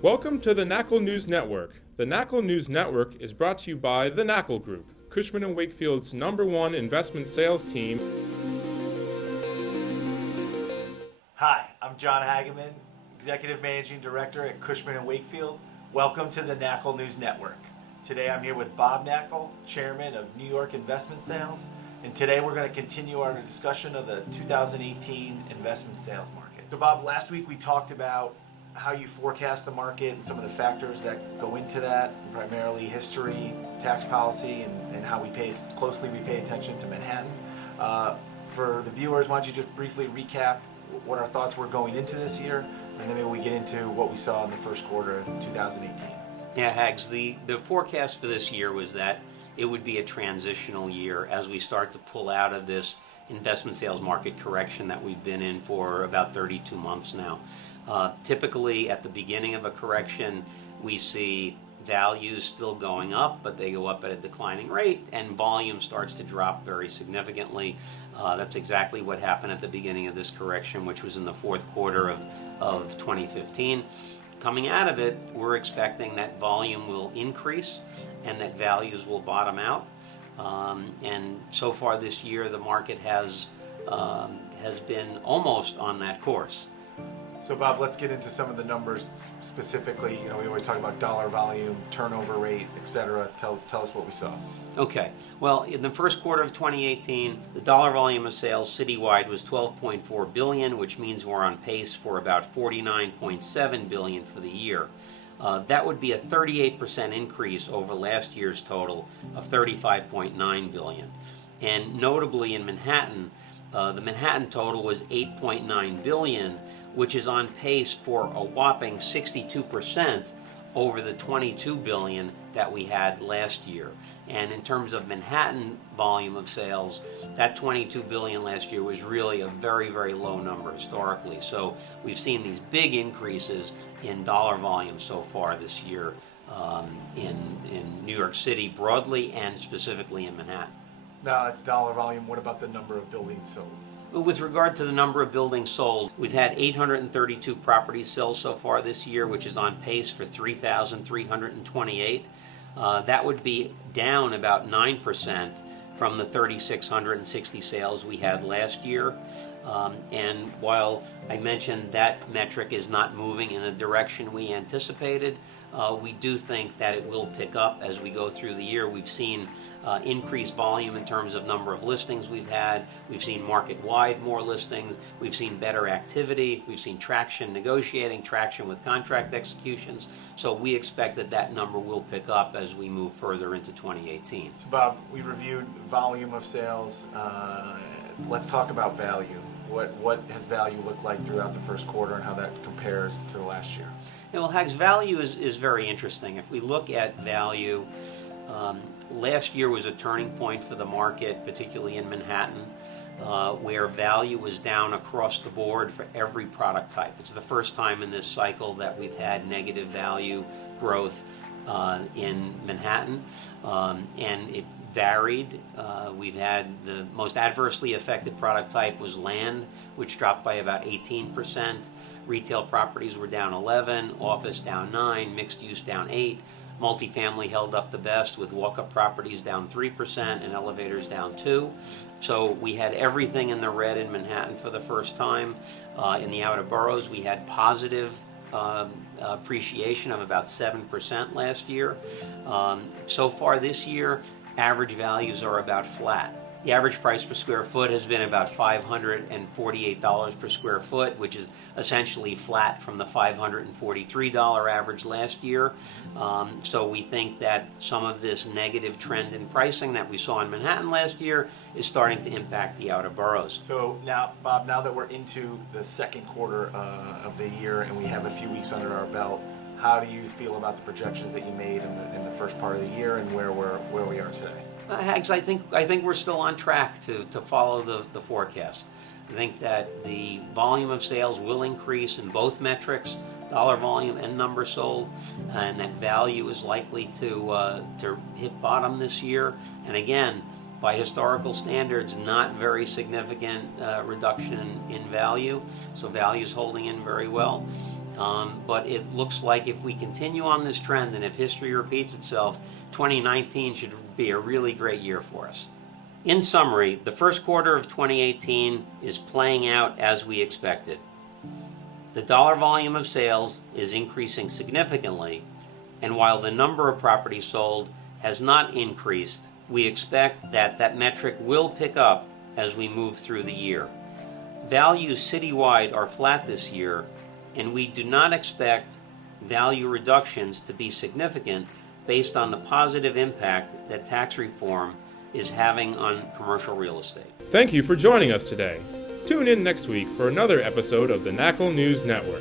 Welcome to the Knakal News Network. The Knakal News Network is brought to you by the Knakal Group, Cushman & Wakefield's #1 investment sales team. Hi, I'm John Hageman, Executive Managing Director at Cushman & Wakefield. Welcome to the Knakal News Network. Today I'm here with Bob Knakal, Chairman of New York Investment Sales, and today we're going to continue our discussion of the 2018 investment sales market. So Bob, last week we talked about how you forecast the market and some of the factors that go into that, primarily history, tax policy, and how we pay attention to Manhattan. For the viewers, why don't you just briefly recap what our thoughts were going into this year, and then maybe we get into what we saw in the first quarter of 2018. Yeah, Hags, the forecast for this year was that it would be a transitional year as we start to pull out of this investment sales market correction that we've been in for about 32 months now. Typically, at the beginning of a correction, we see values still going up, but they go up at a declining rate, and volume starts to drop very significantly. That's exactly what happened at the beginning of this correction, which was in the fourth quarter of 2015. Coming out of it, we're expecting that volume will increase and that values will bottom out. And so far this year, the market has been almost on that course. So Bob, let's get into some of the numbers specifically. We always talk about dollar volume, turnover rate, etc. Tell us what we saw. Okay. Well, in the first quarter of 2018, the dollar volume of sales citywide was $12.4 billion, which means we're on pace for about $49.7 billion for the year. That would be a 38% increase over last year's total of $35.9 billion. And notably in Manhattan, the Manhattan total was $8.9 billion, which is on pace for a whopping 62% over the $22 billion that we had last year. And in terms of Manhattan volume of sales, that $22 billion last year was really a very, very low number historically. So we've seen these big increases in dollar volume so far this year in New York City broadly and specifically in Manhattan. Now that's dollar volume. What about the number of buildings sold? With regard to the number of buildings sold, we've had 832 properties sell so far this year, which is on pace for 3,328. That would be down about 9% from the 3,660 sales we had last year. And while I mentioned that metric is not moving in the direction we anticipated, we do think that it will pick up as we go through the year. We've seen increased volume in terms of number of listings we've had. We've seen market-wide more listings. We've seen better activity. We've seen traction negotiating, traction with contract executions. So we expect that number will pick up as we move further into 2018. So Bob, we reviewed volume of sales. Let's talk about value. What has value looked like throughout the first quarter and how that compares to last year? Yeah, well, Hags, value is very interesting. If we look at value, last year was a turning point for the market, particularly in Manhattan, where value was down across the board for every product type. It's the first time in this cycle that we've had negative value growth in Manhattan, and it varied. We've had the most adversely affected product type was land, which dropped by about 18%. Retail properties were down 11, office down 9, mixed use down 8. Multifamily held up the best, with walk-up properties down 3% and elevators down 2. So we had everything in the red in Manhattan for the first time. In the outer boroughs, we had positive appreciation of about 7% last year. So far this year, average values are about flat. The average price per square foot has been about $548 per square foot, which is essentially flat from the $543 average last year. So we think that some of this negative trend in pricing that we saw in Manhattan last year is starting to impact the outer boroughs. So now, Bob, now that we're into the second quarter of the year and we have a few weeks under our belt, how do you feel about the projections that you made in the first part of the year and where we are today? Hags, I think we're still on track to follow the forecast. I think that the volume of sales will increase in both metrics, dollar volume and number sold, and that value is likely to hit bottom this year. And again, by historical standards, not very significant reduction in value. So value is holding in very well. But it looks like if we continue on this trend and if history repeats itself, 2019 should be a really great year for us. In summary, the first quarter of 2018 is playing out as we expected. The dollar volume of sales is increasing significantly, and while the number of properties sold has not increased, we expect that metric will pick up as we move through the year. Values citywide are flat this year, and we do not expect value reductions to be significant based on the positive impact that tax reform is having on commercial real estate. Thank you for joining us today. Tune in next week for another episode of the Knakal News Network.